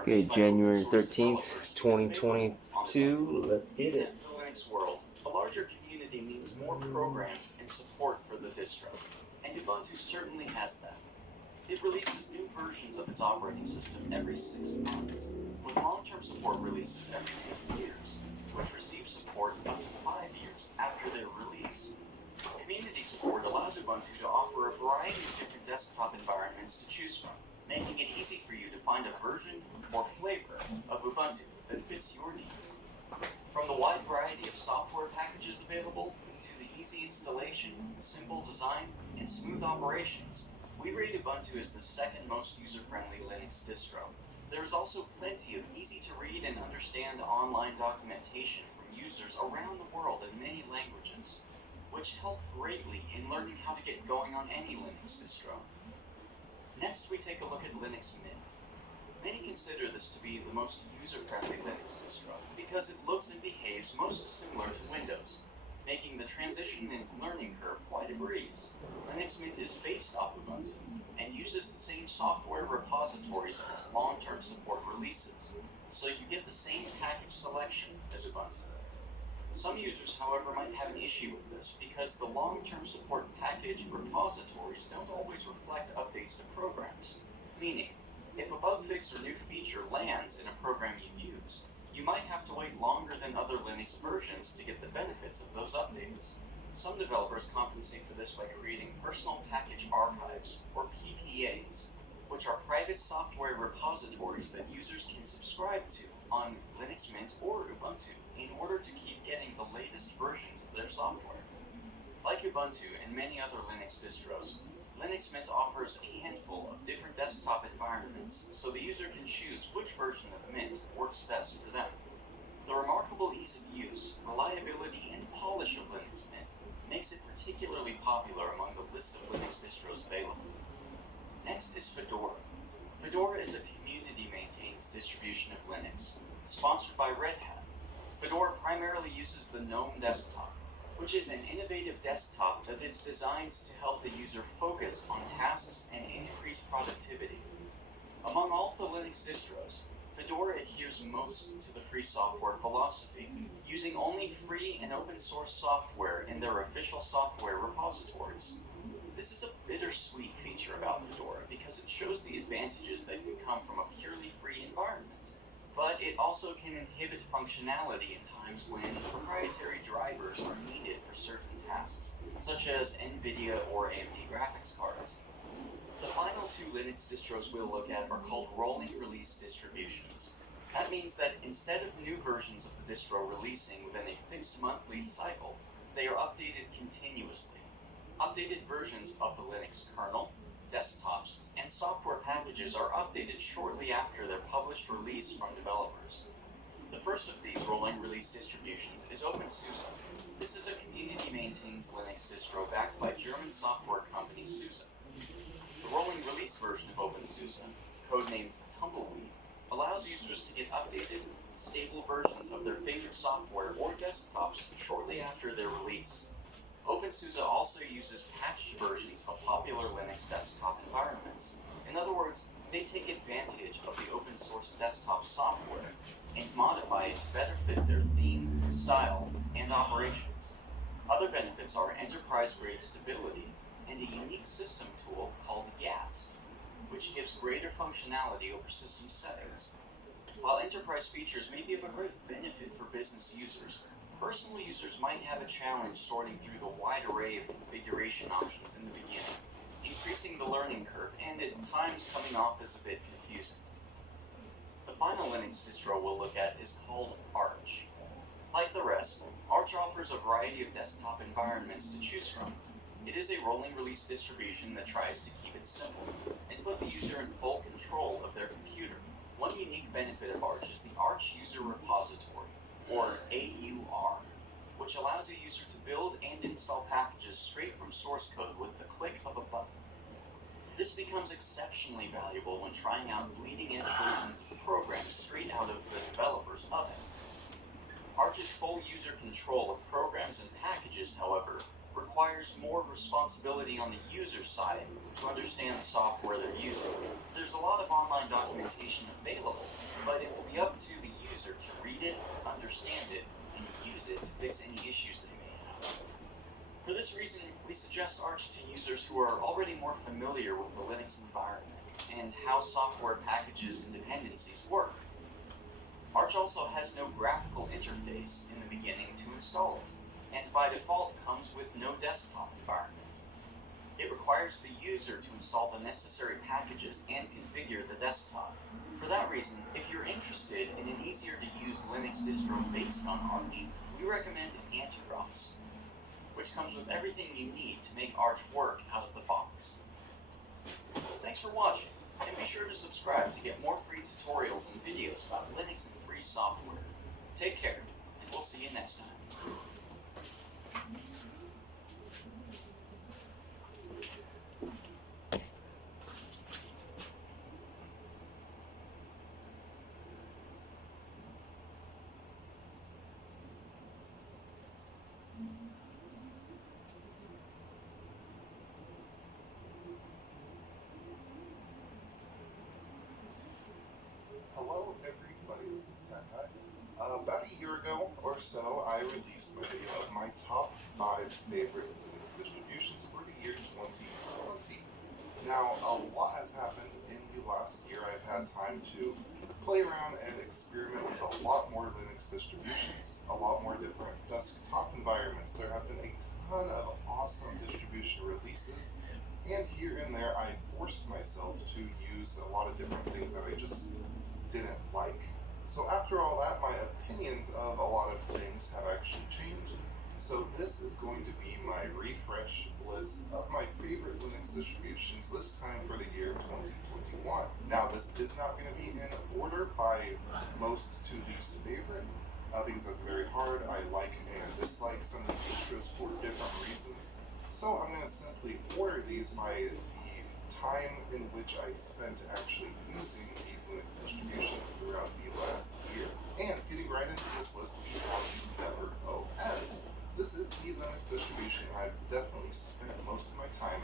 Okay, January 13th, 2022. Let's get it. In the Linux world, a larger community means more programs and support for the distro, and Ubuntu certainly has that. It releases new versions of its operating system every 6 months, with long-term support releases every 2 years, which receive support up to 5 years after their release. Community support allows Ubuntu to offer a variety of different desktop environments to choose from, making it easy for you to find a version or flavor of Ubuntu that fits your needs. From the wide variety of software packages available, to the easy installation, simple design, and smooth operations, we rate Ubuntu as the second most user-friendly Linux distro. There is also plenty of easy-to-read and understand online documentation from users around the world in many languages, which help greatly in learning how to get going on any Linux distro. Next, we take a look at Linux Mint. Many consider this to be the most user-friendly Linux distro because it looks and behaves most similar to Windows, making the transition and learning curve quite a breeze. Linux Mint is based off Ubuntu and uses the same software repositories of its long-term support releases, so you get the same package selection as Ubuntu. Some users, however, might have an issue with this because the long-term support package repositories don't always reflect updates to programs, meaning, if a bug fix or new feature lands in a program you use, you might have to wait longer than other Linux versions to get the benefits of those updates. Some developers compensate for this by creating personal package archives, or PPAs, which are private software repositories that users can subscribe to on Linux Mint or Ubuntu in order to keep getting the latest versions of their software. Like Ubuntu and many other Linux distros, Linux Mint offers a handful of different desktop environments, so the user can choose which version of Mint works best for them. The remarkable ease of use, reliability, and polish of Linux Mint makes it particularly popular among the list of Linux distros available. Next is Fedora. Fedora is a community-maintained distribution of Linux, sponsored by Red Hat. Fedora primarily uses the GNOME desktop, which is an innovative desktop that is designed to help the user focus on tasks and increase productivity. Among all the Linux distros, Fedora adheres most to the free software philosophy, using only free and open source software in their official software repositories. This is a bittersweet feature about Fedora because it shows the advantages that can come from a purely free environment, but it also can inhibit functionality in times when proprietary drivers are needed for certain tasks, such as NVIDIA or AMD graphics cards. The final two Linux distros we'll look at are called rolling release distributions. That means that instead of new versions of the distro releasing within a fixed monthly cycle, they are updated continuously. Updated versions of the Linux kernel, desktops, and software packages are updated shortly after their published release from developers. The first of these rolling release distributions is OpenSUSE. This is a community-maintained Linux distro backed by German software company SUSE. The rolling release version of OpenSUSE, codenamed Tumbleweed, allows users to get updated, stable versions of their favorite software or desktops shortly after their release. OpenSUSE also uses patched versions of popular Linux desktop environments. In other words, they take advantage of the open source desktop software and modify it to better fit their theme, style, and operations. Other benefits are enterprise-grade stability and a unique system tool called YAS, which gives greater functionality over system settings. While enterprise features may be of a great benefit for business users, personal users might have a challenge sorting through the wide array of configuration options in the beginning, increasing the learning curve and at times coming off as a bit confusing. The final Linux distro we'll look at is called Arch. Like the rest, Arch offers a variety of desktop environments to choose from. It is a rolling release distribution that tries to keep it simple and put the user in full control of their computer. One unique benefit of Arch is the Arch User Repository, or AUR, which allows a user to build and install packages straight from source code with the click of a button. This becomes exceptionally valuable when trying out bleeding-edge versions of programs straight out of the developer's oven. Arch's full user control of programs and packages, however, requires more responsibility on the user's side to understand the software they're using. There's a lot of online documentation available be up to the user to read it, understand it, and use it to fix any issues they may have. For this reason, we suggest Arch to users who are already more familiar with the Linux environment and how software packages and dependencies work. Arch also has no graphical interface in the beginning to install it, and by default comes with no desktop environment. It requires the user to install the necessary packages and configure the desktop. For that reason, if you're interested in an easier-to-use Linux distro based on Arch, we recommend Antigross, which comes with everything you need to make Arch work out of the box. Thanks for watching, and be sure to subscribe to get more free tutorials and videos about Linux and free software. Take care, and we'll see you next time. Hello everybody, this is Tech Guy. About a year ago or so, I released my video of my top 5 favorite Linux distributions for the year 2020. Now, a lot has happened in the last year. I've had time to play around and experiment with a lot more Linux distributions, a lot more different desktop environments. There have been a ton of awesome distribution releases, and here and there I forced myself to use a lot of different things that I just didn't like. So after all that, my opinions of a lot of things have actually changed. So this is going to be my refresh list of my favorite Linux distributions, this time for the year 2021. Now this is not going to be in order by most to least favorite, because that's very hard. I like and dislike some of these distros for different reasons. So I'm going to simply order these by the time in which I spent actually using these Linux distributions throughout the last year. And getting right into this list, we have Endeavor OS. This is the Linux distribution I've definitely spent most of my time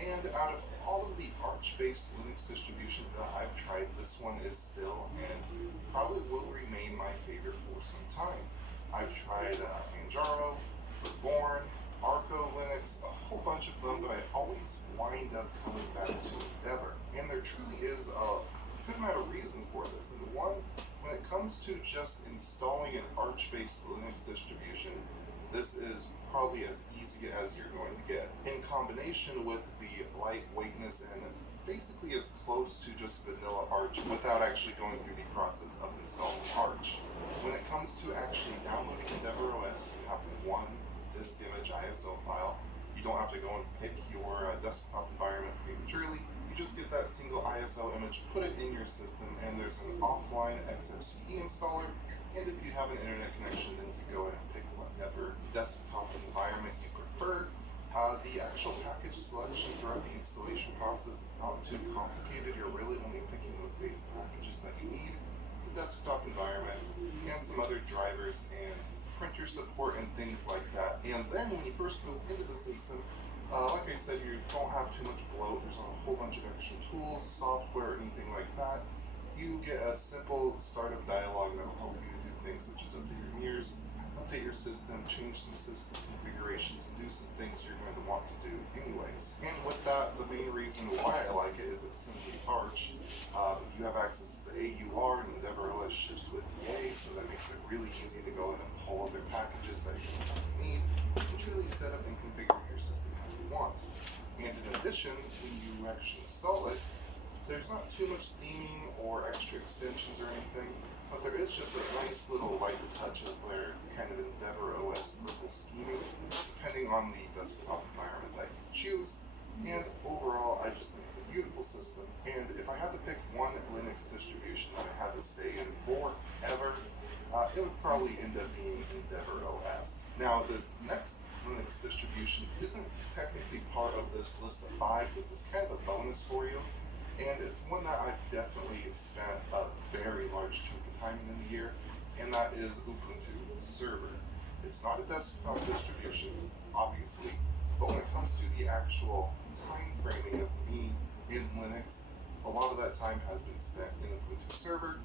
in. And out of all of the Arch-based Linux distributions that I've tried, this one is still and probably will remain my favorite for some time. I've tried Manjaro, Reborn, Arco Linux, a whole bunch of them, but I always wind up coming back to Endeavor. And there truly is a good amount of reason for this. And one, when it comes to just installing an Arch-based Linux distribution, this is probably as easy as you're going to get. In combination with the lightweightness and basically as close to just vanilla Arch without actually going through the process of installing Arch. When it comes to actually downloading Endeavor OS, you have one disk image ISO file. You don't have to go and pick your desktop environment prematurely. You just get that single ISO image, put it in your system, and there's an offline XFCE installer. And if you have an internet connection, then you go ahead and pick whatever desktop environment you prefer. The actual package selection throughout the installation process is not too complicated. You're really only picking those basic packages that you need, the desktop environment, and some other drivers and printer support and things like that. And then when you first move into the system, like I said, you don't have too much bloat. There's a whole bunch of extra tools, software, anything like that. You get a simple startup dialog that will help you do things such as update your mirrors, update your system, change some system configurations, and do some things you're going to want to do anyways. And with that, the main reason why I like it is it's simply Arch. You have access to the AUR, and Endeavor OS ships with EA, so that makes it really easy to go in and pull other packages that you need and truly set up and configure your system how you want. And in addition, when you actually install it, there's not too much theming or extra extensions or anything, but there is just a nice little light touch of their kind of Endeavor OS purple scheming, depending on the desktop environment that you choose. And overall, I just think it's a beautiful system. And if I had to pick one Linux distribution that I had to stay in forever, it would probably end up being Endeavor OS. Now, this next Linux distribution isn't technically part of this list of 5. This is kind of a bonus for you. And it's one that I've definitely spent a very large chunk of time in the year, and that is Ubuntu Server. It's not a desktop distribution, obviously, but when it comes to the actual time framing of me in Linux, a lot of that time has been spent in Ubuntu Server,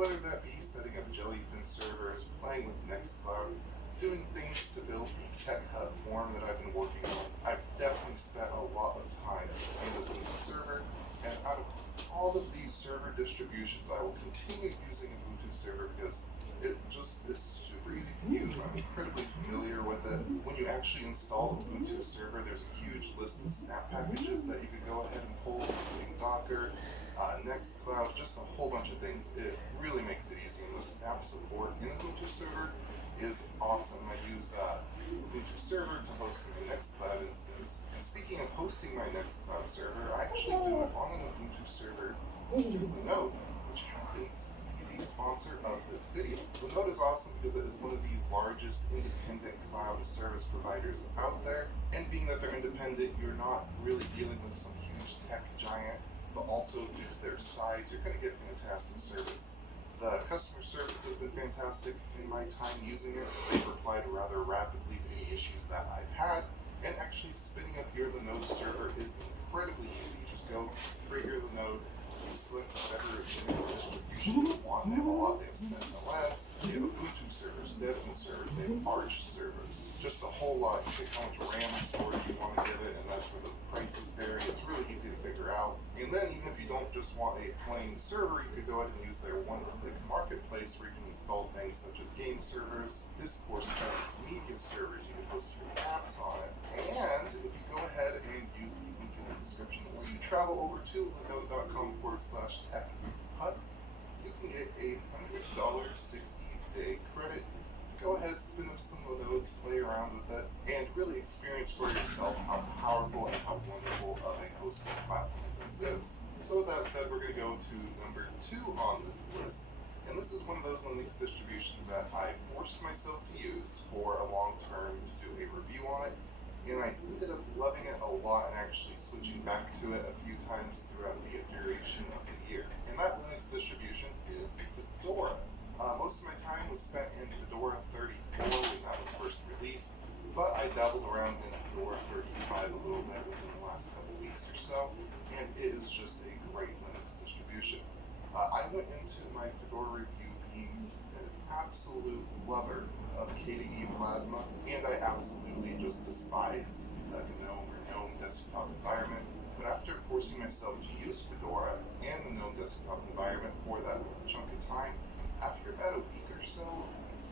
whether that be setting up jellyfin servers, playing with Nextcloud, doing things to build the Tech Hut forum that I've been working on. I've definitely spent a lot of time in the Ubuntu server, and out of all of these server distributions, I will continue using Ubuntu server because it just is super easy to use. I'm incredibly familiar with it. When you actually install Ubuntu server, there's a huge list of snap packages that you could go ahead and pull, including Docker, Nextcloud, just a whole bunch of things. It really makes it easy, and the snap support in Ubuntu server is awesome. I use Ubuntu server to host my Nextcloud instance. And speaking of hosting my Nextcloud server, I actually do it on an Ubuntu server in Linode, which happens to be the sponsor of this video. Linode is awesome because it is one of the largest independent cloud service providers out there, and being that they're independent, you're not really dealing with some huge tech giant, but also due to their size, you're going to get fantastic service. The customer service has been fantastic in my time using it. They've replied rather rapidly to any issues that I've had, and actually spinning up your Linode server is incredibly easy. Just go create your Linode, you select whatever Linux distribution you want. They have a lot. They have CentOS, they have Ubuntu servers, Debian servers, they have Arch servers. Just a whole lot. You pick how much RAM and storage you want to give it, and that's where the prices vary. It's really easy to figure out. And then even if you don't just want a plain server, you could go ahead and use their one-click marketplace where you can install things such as game servers, discourse servers, media servers. You can host your apps on it. And if you go ahead and use the link in the description, or you travel over to linode.com/techhut, you can get a $100 60-day credit to go ahead, spin up some Linodes, play around with it, and really experience for yourself how powerful and how wonderful of a hosting platform this is. So with that said, we're going to go to number 2 on this list, and this is one of those Linux distributions that I forced myself to use for a long term to do a review on it, and I ended up loving it a lot and actually switching back to it a few times throughout the duration of the year. And that Linux distribution is Fedora. Most of my time was spent in Fedora 34 when that was first released, but I dabbled around in Fedora 35 a little bit within the last couple weeks or so, and it is just a great Linux distribution. I went into my Fedora review being an absolute lover of KDE Plasma, and I absolutely just despised the GNOME or GNOME desktop environment. But after forcing myself to use Fedora and the GNOME desktop environment for that chunk of time, after about a week or so,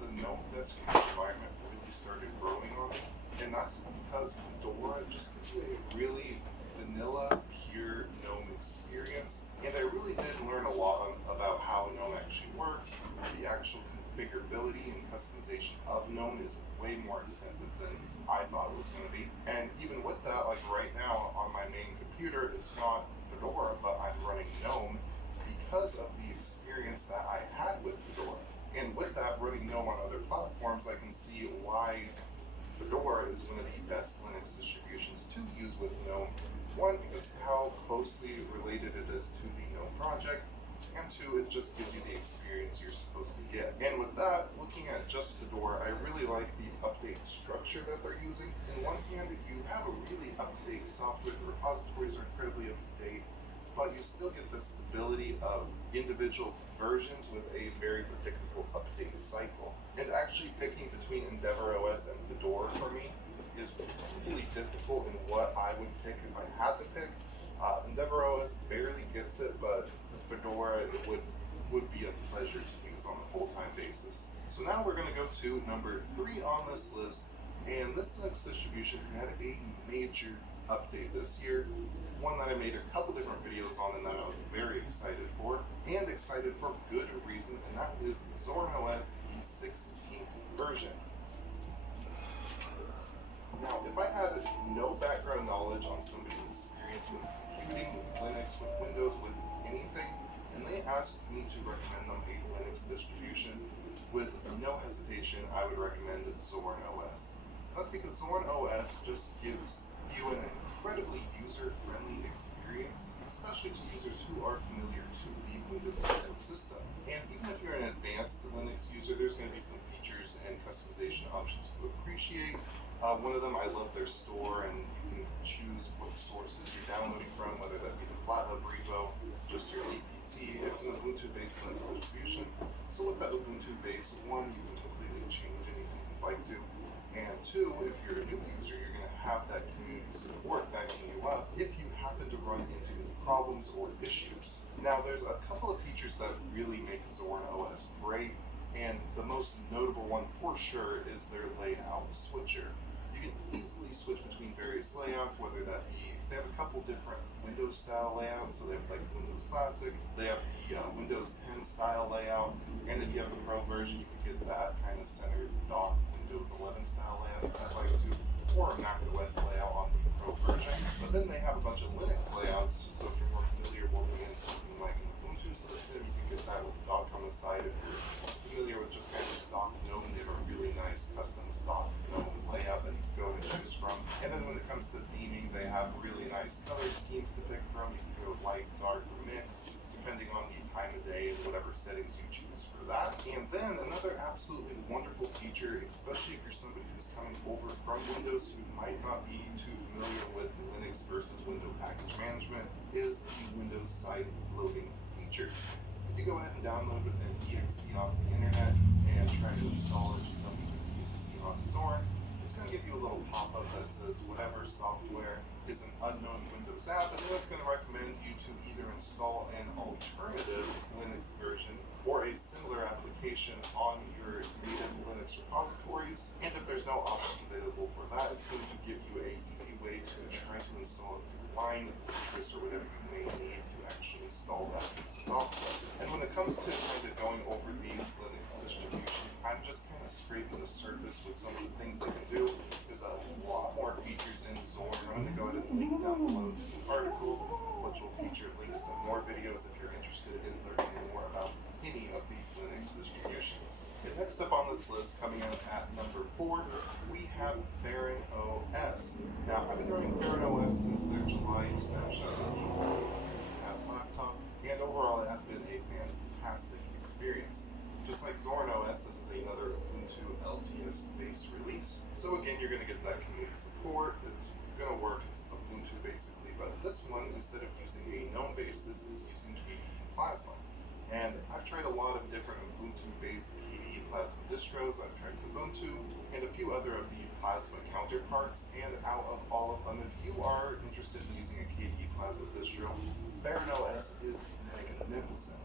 the GNOME desktop environment really started growing on me, and that's because Fedora just gives you a really vanilla, pure GNOME experience, and I really did learn a lot about how GNOME actually works. The actual configurability and customization of GNOME is way more extensive than I thought it was going to be, and even with that, like right now on my main computer, it's not Fedora, but I'm running GNOME because of the experience that I had with Fedora. And with that, running GNOME on other platforms, I can see why Fedora is one of the best Linux distributions to use with GNOME. One, because of how closely related it is to the GNOME project, and two, it just gives you the experience you're supposed to get. And with that, looking at just Fedora, I really like the update structure that they're using. On one hand, you have a really up-to-date software, the repositories are incredibly up-to-date, but you still get the stability of individual versions with a very predictable update cycle. And actually picking between EndeavourOS and Fedora for me is really difficult in what I would pick if I had to pick. EndeavourOS barely gets it, but Fedora it would be a pleasure to use on a full-time basis. So now we're going to go to number 3 on this list, and this Linux distribution had a major update this year, one that I made a couple different videos on and that I was very excited for, and excited for good reason, and that is Zorin OS, the 16th version. Now, if I had no background knowledge on somebody's experience with computing, with Linux, with Windows, with anything, and they asked me to recommend them a Linux distribution, with no hesitation, I would recommend Zorin OS. That's because Zorin OS just gives you an incredibly user-friendly experience, especially to users who are familiar to the Windows ecosystem. And even if you're an advanced Linux user, there's going to be some features and customization options to appreciate. One of them, I love their store, and you can choose what sources you're downloading from, whether that be the FlatHub repo, just your apt. It's an Ubuntu-based Linux distribution, case, one, you can completely change anything you'd like to, and two, if you're a new user, you're going to have that community support backing you up if you happen to run into any problems or issues. Now, there's a couple of features that really make Zorin OS great, and the most notable one for sure is their layout switcher. You can easily switch between various layouts, whether that be, they have a couple different Windows style layouts, so they have like Windows Classic, they have the Windows 10 style layout, and if you have the Pro version, you can get that kind of centered dock Windows 11 style layout if you'd like to, or a Mac OS layout on the Pro version. But then they have a bunch of Linux layouts, so if you're more familiar working in something like an Ubuntu system, you can get that with the dock on the side. If you're familiar with just kind of stock GNOME, they have a really nice custom stock GNOME layout that you can go and choose from. And then when it comes to theming, they have really nice color schemes to pick from. You can go light, dark, or mixed, depending on the time of day and whatever settings you choose for that. And then another absolutely wonderful feature, especially if you're somebody who's coming over from Windows who might not be too familiar with Linux versus Windows package management, is the Windows site loading features. If you go ahead and download an exe off the internet and try to install it, just dumping the exe onto Zorin, it's going to give you a little pop-up that says whatever software is an unknown Windows app, and then it's going to recommend you to either install an alternative Linux version or a similar application on your native Linux repositories. And if there's no option available for that, it's going to give you an easy way to try to install it through Line, Pinterest, or whatever you may need to actually install that piece of software. And when it comes to kind of going over these Linux distributions, I'm just kind of scraping the surface with some of the things they can do. There's a lot more features in Zorin. I'm going to go ahead and link down below to the article, which will feature links to more videos if you're interested in learning more about any of these Linux distributions. And next up on this list, coming in at number 4, we have Farron OS. Now, I've been running Farron OS since their July snapshot release on my laptop, and overall it has been a fantastic experience. Just like Zorin OS, this is another Ubuntu LTS-based release. So again, you're going to get that community support. It's going to work. It's Ubuntu basically, but this one, instead of using a GNOME base, this is using KDE Plasma. And I've tried a lot of different Ubuntu-based KDE Plasma distros. I've tried Kubuntu and a few other of the Plasma counterparts, and out of all of them, if you are interested in using a KDE Plasma distro, Farron OS is magnificent.